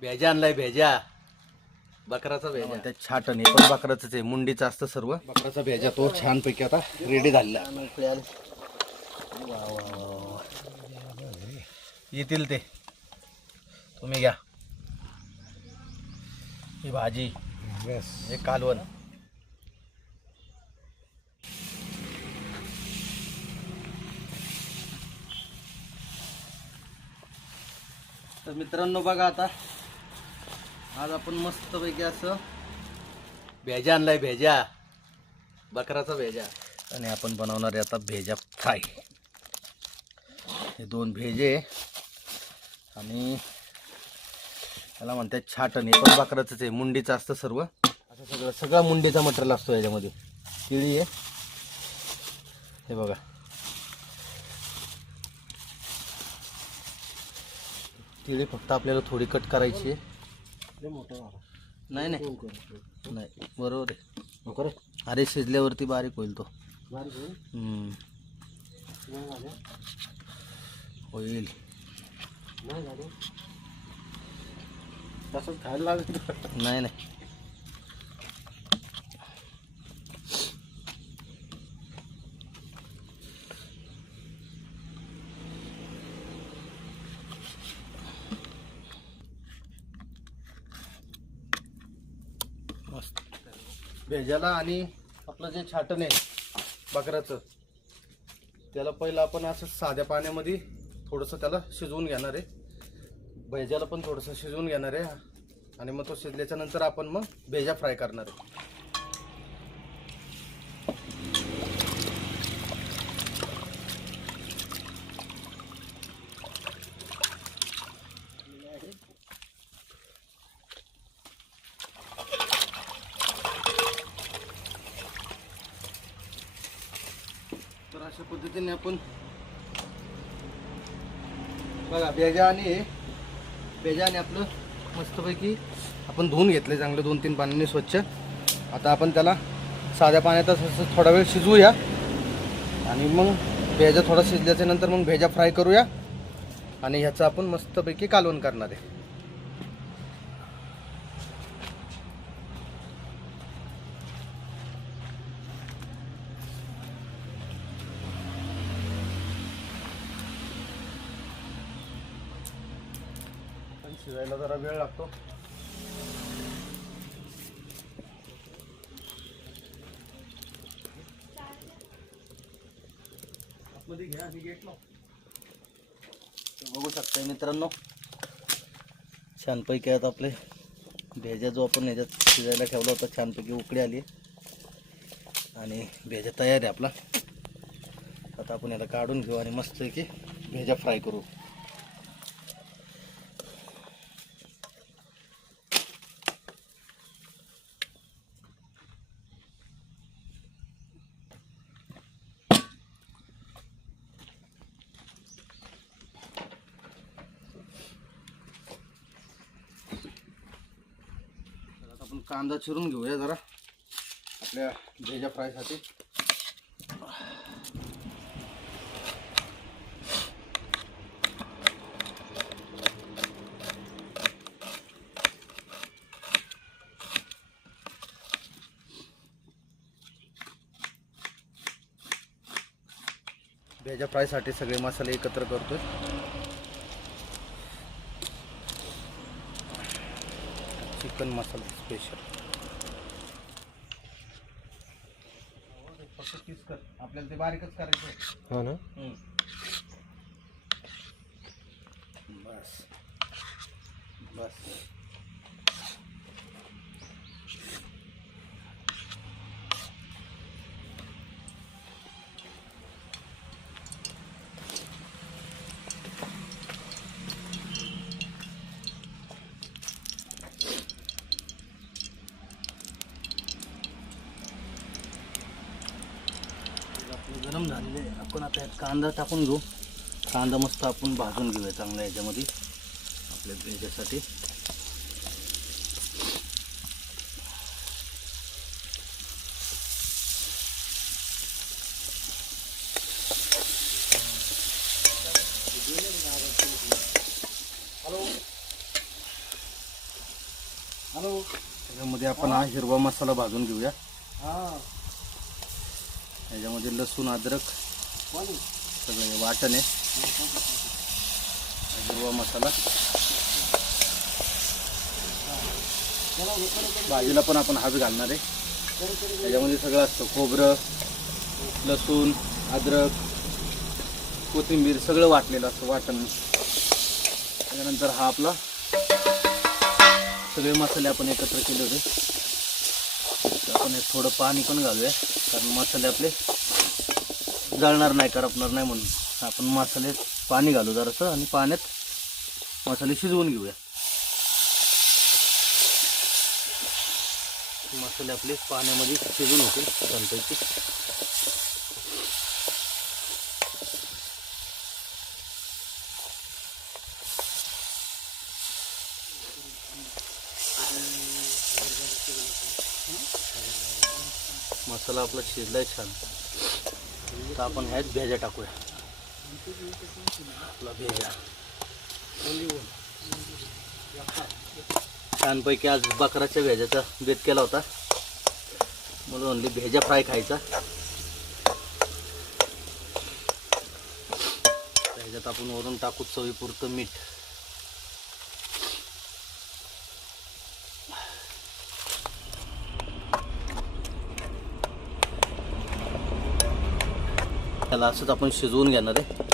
भेजा आणलाय भेजा. बकराचा भेजा. त्या छाटण हे पण बकराच आहे मुंडीचं असतं सर्व. बकराचा भेजा तो छान पैकी आता रेडी झालेला येतील ते. तुम्ही घ्या. ही भाजी. हे कालवण. तर मित्रांनो बघा आता. आज आपण मस्तपैकी असं भेजा आणलाय भेजा. बकराचा भेजा. आणि आपण बनवणार आहे आता भेजा फ्राय. हे दोन भेजे. आणि त्याला म्हणतात छाटण हे पण बकराच आहे. मुंडीचं असतं सर्व. असं सगळं सगळा मुंडीचा मटेरियल असतो याच्यामध्ये. केळी आहे. हे बघा. तिळे फक्त आपल्याला थोडी कट करायची आहे. नाही नाही. नाही बरोबर आहे. अरे शिजल्यावरती बारीक होईल तो. हम्म. होईल. नाही नाही. भेजाला आणि आपलं जे छाटण आहे बकऱ्याचं त्याला पहिलं आपण असं साध्या पाण्यामध्ये थोडंसं त्याला शिजवून घेणार आहे. भेजाला पण थोडंसं शिजवून घेणार आहे आणि मग तो शिजल्याच्या नंतर आपण मग भेजा फ्राय करणार आहे. अशा पद्धतीने आपण बघा भेजा आणि आपलं मस्तपैकी आपण धुवून घेतले चांगलं दोन तीन पाण्याने स्वच्छ. आता आपण त्याला साध्या पाण्यातच असं थोडा वेळ शिजवूया. आणि मग भेजा थोडा शिजल्याच्या नंतर मग भेजा फ्राय करूया. आणि ह्याचं आपण मस्तपैकी कालवण करणार आहे. शिजायला जरा वेळ लागतो. घ्या आणि गेट बघू शकताय मित्रांनो छानपैकी आहेत आपले. भेजा जो आपण ह्याच्यात शिजायला ठेवला होता छानपैकी उकडी आली. आणि भेजा तयार आहे आपला. आता आपण याला काढून घेऊ आणि मस्तपैकी भेजा फ्राय करू. कांदा चिरून घेऊया जरा आपल्या भेजा फ्रायसाठी भेजा फ्रायसाठी सगळे मसाले एकत्र करतोय. चिकन मसाला स्पेशल आपल्याला ते बारीकच करायचं हो ना. बस. बस. आता यात कांदा टाकून घेऊ. कांदा मस्त आपण भाजून घेऊया चांगला याच्यामध्ये. आपल्या भेजासाठी हॅलो. त्याच्यामध्ये आपण हा हिरवा मसाला भाजून घेऊया. हां. त्याच्यामध्ये लसूण अद्रक सगळं हे वाटण आहे. हिरवा मसाला. भाजीला पण आपण हाच घालणार आहे. त्याच्यामध्ये सगळं असतं. खोबरं लसूण अद्रक कोथिंबीर सगळं वाटलेलं असतं वाटण. त्याच्यानंतर हा आपला सगळे मसाले आपण एकत्र केले होते. तर आपण थोडं पाणी पण घालूया. कारण मसाले आपले जळणार नाही करपणार नाही म्हणून. आपण मसाले पाणी घालू जरासं आणि पाण्यात मसाले शिजवून घेऊया. मसाले आपले पाण्यामध्ये शिजून होतील संतायचे मसाला आपला शिजलाय छान. तर आपण ह्याच भेजा टाकूया. आपला भेजा छानपैकी आज बकराच्या भेजाचा बेत केला होता. म्हणून म्हणली भेजा फ्राय खायचा. ह्याच्यात आपण वरून टाकू चवीपुरतं मीठ. त्याला असंच आपण शिजवून घेणार आहे.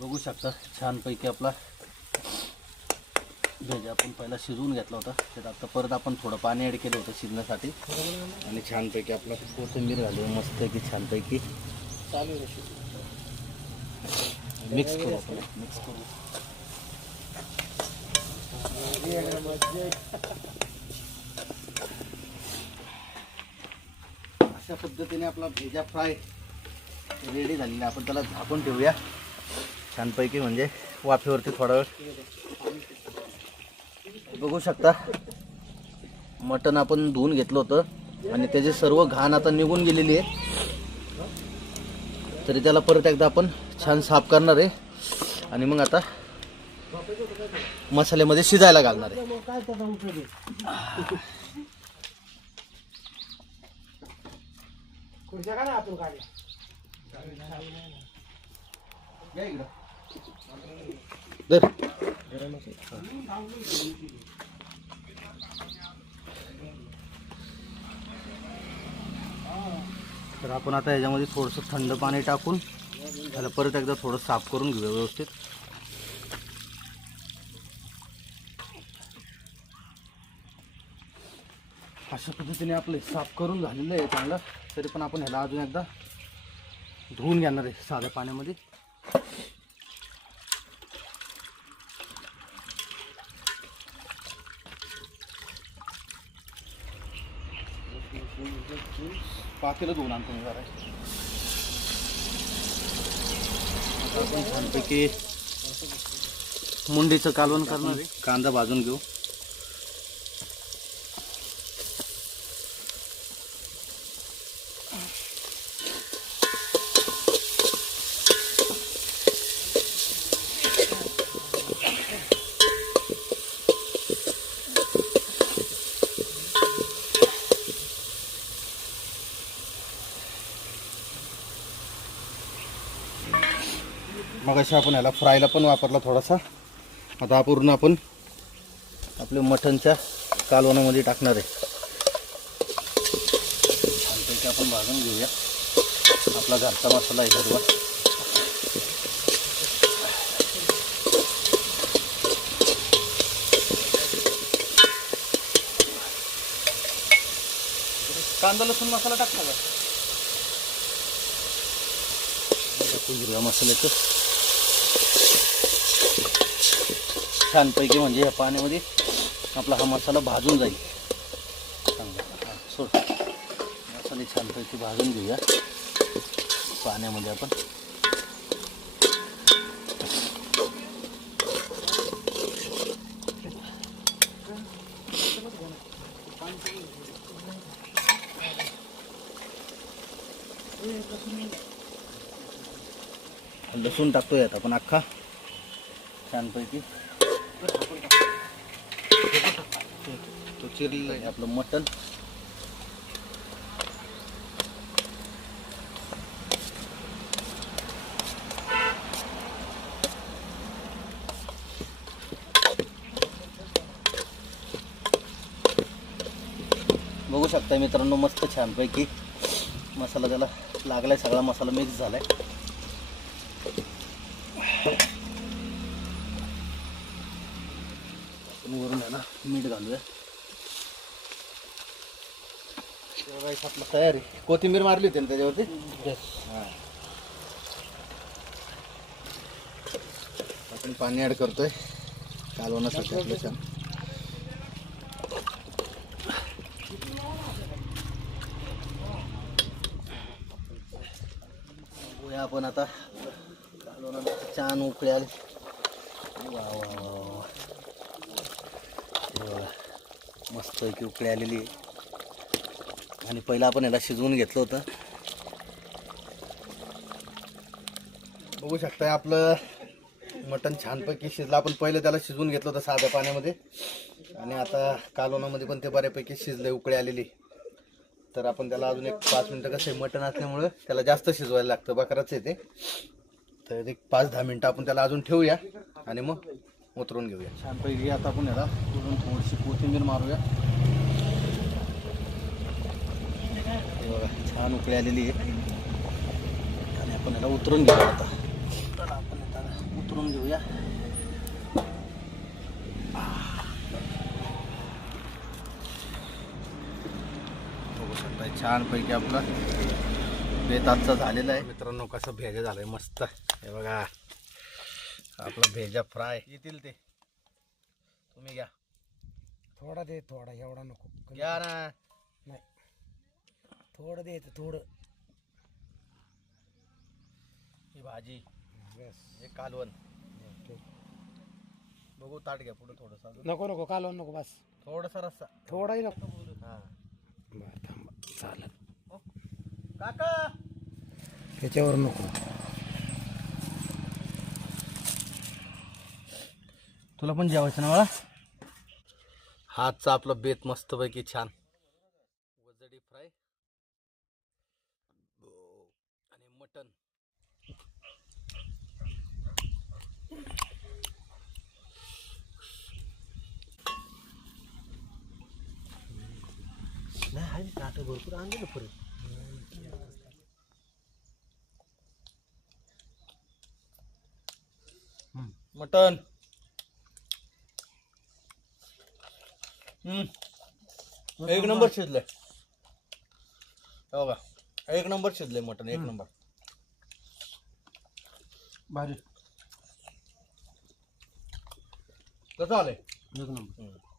बघू शकता छानपैकी आपला भेज आपण पहिला शिजवून घेतला होता त्यात आता परत आपण थोडं पाणी ॲड केलं होतं शिजण्यासाठी. आणि छानपैकी आपला कोथिंबीर घालू मस्त की छानपैकी मिक्स करू आपण मिक्स करू. अशा पद्धतीने आपला भेजा फ्राय रेडी झालेला आहे. आपण त्याला झाकून ठेवूया. छानपैकी म्हणजे वाफेवरती थोडा वेळ. बघू शकता. मटण आपण धुवून घेतलं होतं. आणि त्याचे सर्व घाण आता निघून गेलेली आहे. तरी त्याला परत एकदा आपण छान साफ करणार आहे. आणि मग आता मसाल्यामध्ये शिजायला घालणार आहे. मग काय त्याचा उपयोग आहे खुर्च्या का ना आपण काढल्या धर. तर आपण आता याच्यामध्ये थोडंसं थंड पाणी टाकून त्याला परत एकदा थोडं साफ करून घेऊया व्यवस्थित. अशा पद्धतीने आपले साफ करून झालेलं आहे चांगलं. तरी पण आपण ह्याला अजून एकदा धुवून घेणार आहे साध्या पाण्यामध्ये. पातेलं धुवून आणतो मी जरा. आता आपण छानपैकी मुंडीचं कालवण करणार आहे. कांदा भाजून घेऊ. मग अशा आपण ह्याला फ्रायला पण वापरला थोडासा. आता हा पूर्ण आपण आपल्या मटणच्या कालवणामध्ये टाकणार आहे. छानपैकी आपण भाजून घेऊया. आपला घरचा मसाला आहे हिरवा. कांदा लसूण मसाला टाकता का? हिरव्या मसाल्याचं. छानपैकी म्हणजे ह्या पाण्यामध्ये आपला हा मसाला भाजून जाईल. चांगला. सोड. मसाले छानपैकी भाजून घेऊया. पाण्यामध्ये आपण. लसूण टाकतोय आता आपण अख्खा. छानपैकी. तो चिरलेलं आहे आपलं मटण. बघू शकता मित्रांनो मस्त छानपैकी मसाला त्याला लागलाय सगळा मसाला मिक्स झालाय आपण वरून आहे ना? मीठ घालूया. राईस आपला तयार. आहे कोथिंबीर मारली होती ना त्याच्यावरती? हा. आपण पाणी ऍड करतोय. कालवण्यासाठी आपलं छान आपण आता. कालवणाला छान उकळी आली. वा वा वा. मस्तपैकी मस्त पैकी उकळी आलेली आहे. आणि पहिलं आपण याला शिजवून घेतलं होतं. बघू शकताय आपलं मटण छानपैकी शिजलं. आपण पहिलं त्याला शिजवून घेतलं होतं साध्या पाण्यामध्ये. आणि आता कालोनामध्ये पण ते बऱ्यापैकी शिजलं उकळी आलेली. तर आपण त्याला अजून एक पाच मिनटं कसं आहे मटण असल्यामुळं त्याला जास्त शिजवायला लागतं. बकराचं आहे ते. तर एक पाच दहा मिनटं आपण त्याला अजून ठेवूया. आणि मग उतरून घेऊया. छानपैकी आता आपण याला वरून थोडीशी कोथिंबीर मारूया. बघा छान उकळी आलेली आहे. आणि आपण याला उतरून घेऊया आता. तर आपण आता उतरून घेऊया. बघू शकता छानपैकी आपला बेत आजचा झालेला आहे. मित्रांनो कसं भेजा झालंय मस्त. हे बघा. आपला भेजा फ्राय. येतील ते. तुम्ही घ्या. थोडा दे थोडा एवढा नको. कमी. घ्या ना. नाही. थोडं द्यायचं थोडं. ही भाजी. बस. हे कालवण. बघू ताट घ्या पुढे थोडंसं नको नको कालवण नको बस. थोडंसं रस्सा. थोडाही नको. हा. बरं थांबा चालेल. काका! त्याच्यावर नको. तुला पण जेवायचं ना मला हातचा आपलं बेत मस्तपैकी छान. वजडी फ्राय. आणि मटन. नाही आहे काट भरपूर आणले ना परत. मटन. हम्म. एक नंबर शिजलंय. हो का एक नंबर शिजलंय मटन एक नंबर. भारी. कसं आलंय? एक नंबर.